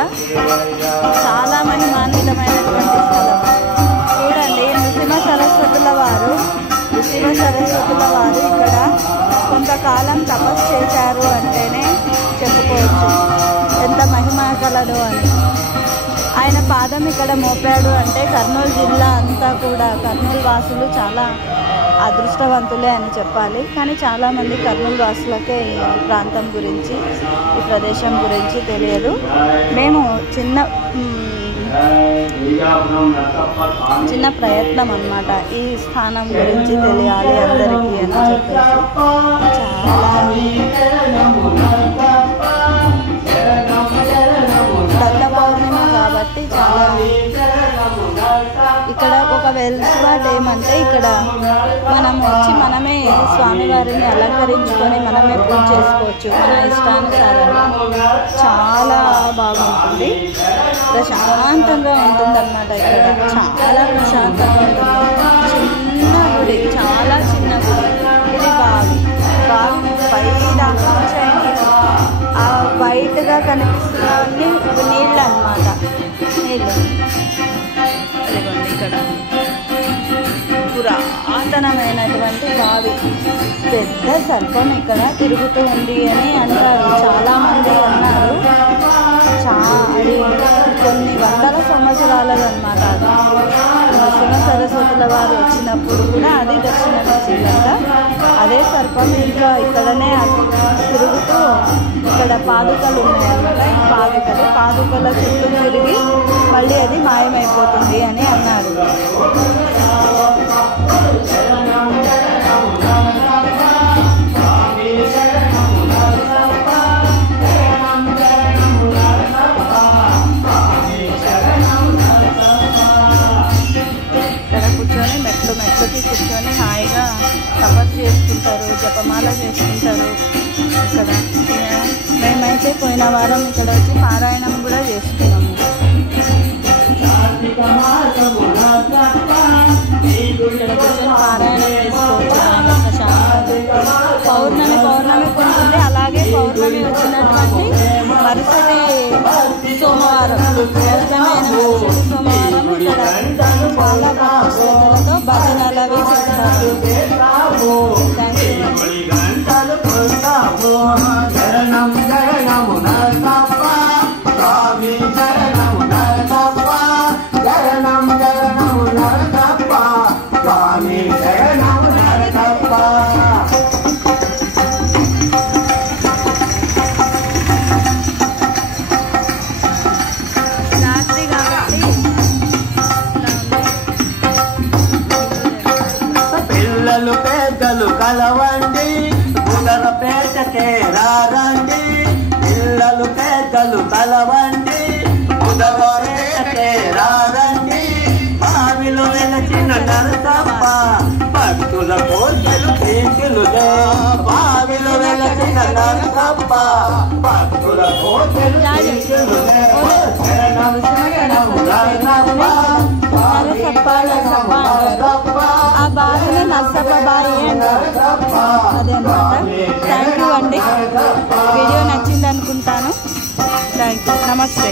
అన్నమాట. చాలా మహిమాన్వితమైనటువంటి స్థలం. చూడండి, నృసింహ సరస్వతుల వారు ఇక్కడ కొంతకాలం తపస్సు చేశారు అంటేనే చెప్పుకోవచ్చు ఎంత మహిమ కలదు అని. ఆయన పాదం ఇక్కడ మోపాడు అంటే కర్నూలు జిల్లా అంతా కూడా, కర్నూలు వాసులు చాలా అదృష్టవంతులే అని చెప్పాలి. కానీ చాలామంది కర్నూలు వాసులకే ఈ ప్రాంతం గురించి, ఈ ప్రదేశం గురించి తెలియదు. మేము చిన్న ప్రయత్నం అన్నమాట ఈ స్థానం గురించి తెలియాలి అందరికీ అని చెప్పేసి. దత్త పౌర్ణిమ కాబట్టి చాలా ఇక్కడ ఒక వెలుసుబాటు ఏమంటే, ఇక్కడ మనం వచ్చి మనమే స్వామివారిని అలంకరించుకొని మనమే పూజ చేసుకోవచ్చు మన ఇష్టానుసారంగా. చాలా బాగుంటుంది, ప్రశాంతంగా ఉంటుంది అన్నమాట. ఇక్కడ చాలా ప్రశాంతంగా ఉంటుంది. చిన్న గుడి, చాలా చిన్న గుడి. ఇది బావి ఆ వైట్గా కనిపిస్తున్నవన్నీ నీళ్ళు అన్నమాట. నీళ్ళు ఇక్కడ పురాతనమైనటువంటి బావి. పెద్ద సర్పం ఇక్కడ తిరుగుతూ ఉంది అని అంటారు, చాలామంది అన్నారు. అది కొన్ని వందల సంవత్సరాలది అన్నమాట. అది నృసింహ సరస్వతుల వారు వచ్చినప్పుడు కూడా అది దర్శనమిచ్చిందంట. అదే సర్పం ఇంకా ఇక్కడనే తిరుగుతూ, ఇక్కడ పాదుకలు ఉన్నాయన్నమాట. ఈ పాదుకల చుట్టూ తిరిగి మళ్ళీ అది మాయమైపోతుంది అని అన్నారు. మెట్లకి కూర్చొని హాయిగా తపస్సు చేసుకుంటారు, జపమాల చేసుకుంటారు ఇక్కడ. మేమైతే పోయిన వారం ఇక్కడ వచ్చి పారాయణం కూడా చేసుకున్నాము. ఇక్కడ కూర్చొని పారాయణం చేసుకోవచ్చు చాలా ప్రశాంతంగా. పౌర్ణమి ఉంటుంది. అలాగే పౌర్ణమి వచ్చినటువంటి మరుసటి సోమవారం, సోమవారం ఇక్కడ చాలా భక్తులతో భజనలు అవి చేస్తారు. థ్యాంక్ పెద్దలు కలవండి, ఉదర పేటకే రారండి. పిల్లలు పెద్దలు కలవండి, ఉదర పేటకే రారండి. బావిలో వెలచిన నరసప్ప భక్తుల కోర్కెలు తీర్చులుగా. బావిలో వెలచిన నరసప్ప భక్తుల కోర్కెలు తీర్చులుగా. ఆ బావిని నరసప్ప బావి అంటారు. అదే అన్నమాట. థ్యాంక్ యూ అండి. వీడియో నచ్చింది అనుకుంటాను. Thank you. నమస్తే.